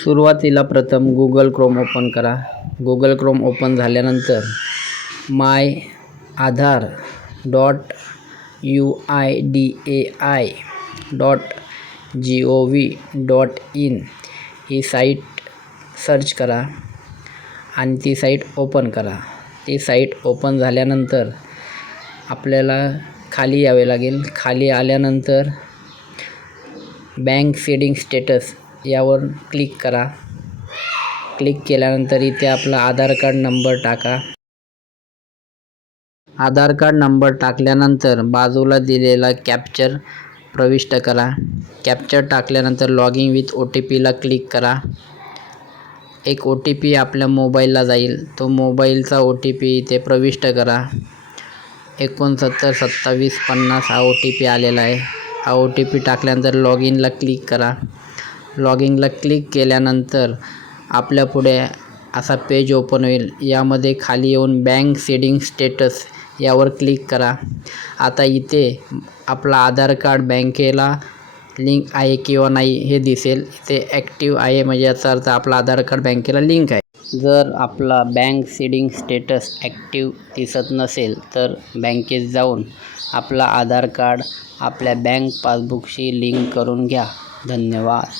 सुरुवातीला प्रथम Google Chrome open करा. गुगल क्रोम ओपन झाल्यानंतर my Aadhaar dot U I D A I dot G O V dot in he site search करा आणि ती site open करा. ती साईट ओपन झाल्यानंतर आपल्याला खाली यावे लागेल. खाली आल्यानंतर बँक सेडिंग स्टेटस यावर क्लिक करा. क्लिक केल्यानंतर इथे आपला आधार कार्ड नंबर टाका. आधार कार्ड नंबर टाकल्यानंतर बाजूला दिलेला कॅप्चर प्रविष्ट करा. कॅप्चर टाकल्यानंतर log in with O T पीला क्लिक करा. एक ओ टी पी आपल्या मोबाईलला जाईल. तो मोबाईलचा ओ टी पी इथे प्रविष्ट करा. एकोणसत्तर सत्तावीस पन्नास हा ओ टी पी आलेला आहे. हा ओ टी पी टाकल्यानंतर लॉग इनला क्लिक करा. लॉगिंगला क्लिक केल्यानंतर आपल्या पुढे असा पेज ओपन होईल. यामध्ये खाली येऊन बँक सेडिंग स्टेटस यावर क्लिक करा. आता इथे आपला आधार कार्ड बँकेला लिंक आहे किंवा नाही हे दिसेल. इथे ॲक्टिव्ह आहे म्हणजे याचा अर्थ आपला आधार कार्ड बँकेला लिंक आहे. जर आपला बँक सीडिंग स्टेटस ॲक्टिव्ह दिसत नसेल तर बँकेत जाऊन आपला आधार कार्ड आपल्या बँक पासबुकशी लिंक करून घ्या. धन्यवाद.